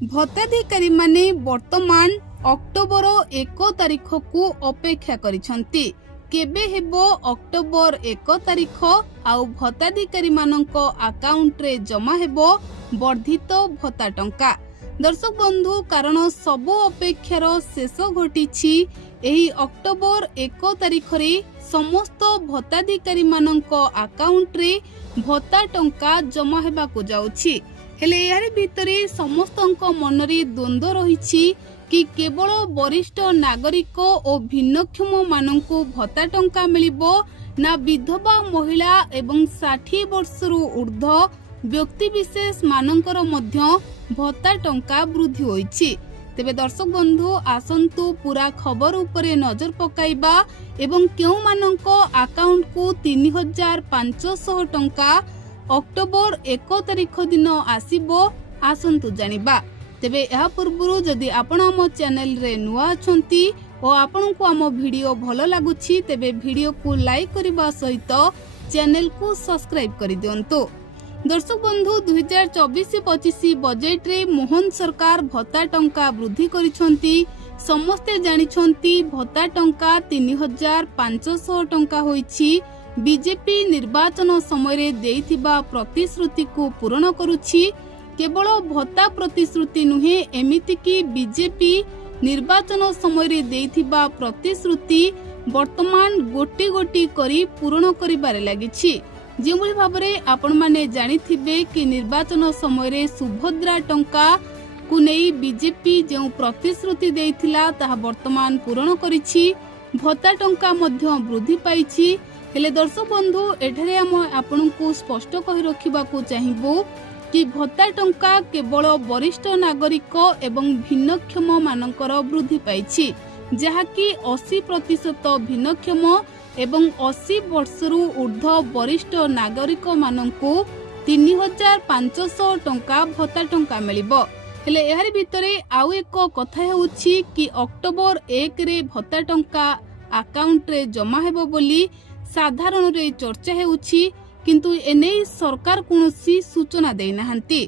भत्ताधिकारी माने वर्तमान अक्टोबर 1 तारिख को अपेक्षा करिसंती। केबे हेबो अक्टोबर 1 तारिख आउ भत्ताधिकारी मानक अकाउंट रे जमा हेबो वर्धित भत्ता टंका। दर्शक बंधु कारण सबु अपेक्षार शेष घटिछि। एही अक्टोबर 1 तारिख रे समस्त भत्ताधिकारी मानक अकाउंट रे भत्ता टंका जमा हेबाकु जाउछि। हेले यार भितरे समस्तंक मनरे द्वंद्व रहिछि कि केवल वरिष्ठ नागरिक और भिन्नक्षम मानकु भत्ता टंका मिलिबो ना विधवा महिला एवं 60 वर्षरु ऊर्ध्व व्यक्ति विशेष मानकर मध्य भत्ता टंका वृद्धि होइछि। तेबे दर्शक बंधु आसंतु पूरा खबर उपरे नजर पकाइबा एवं केउ मानक अकाउंट को 3500 टंका अक्टोबर 1 तारिख दिन आसीबो आसंतु जानिबा। तेबे यह पूर्व जदि आपण आम चैनल रे नुआ अछंती और आपण को आम वीडियो भलो लागुछि तेबे वीडियो को लाइक करबा सहित चैनल को सब्सक्राइब कर दियंतो। दर्शक बंधु 2024-25 बजेट रे मोहन सरकार भत्ता टंका वृद्धि करिसंती। समस्ते जानिछंती भत्ता टंका 3500 टंका होइछि। बीजेपी निर्वाचन समय रे देइथिबा प्रतिश्रुति को पूर्ण करुछि। केवल भत्ता प्रतिश्रुति नुहे एमिति कि बीजेपी निर्वाचन समय रे देइथिबा प्रतिश्रुति वर्तमान गोटी गोटी करी पूर्ण करिबारे लागिछि। जेमुली भाबरे आपण माने जानिथिबे कि निर्वाचन समय रे सुभद्रा टंका को नेई बीजेपी जो प्रतिश्रुति देइथिला ताहा वर्तमान पूर्ण करिछि। भत्ता टंका मध्य वृद्धि पाइछि। हेले दर्शक बंधु एठारे हम आपण को स्पष्ट कहि रखिबाकू चाहिबो कि भत्ता टंका केवल वरिष्ठ नागरिक एवं भिन्नक्षम मानकर वृद्धि पाइछि, जहाँकि 80% भिन्नक्षम एवं 80 वर्षरु ऊर्ध्व वरिष्ठ नागरिक मानकु 3500 टंका भत्ता टंका मिलिबो। हेले एहारी भितरे आउ एक कथा हेउछि कि अक्टोबर 1 रे भत्ता टंका अकाउंट रे जमा हेबो बोली साधारण रे चर्चा हेउछि, किंतु एने सरकार कोनोसी सूचना देइ नाहंती।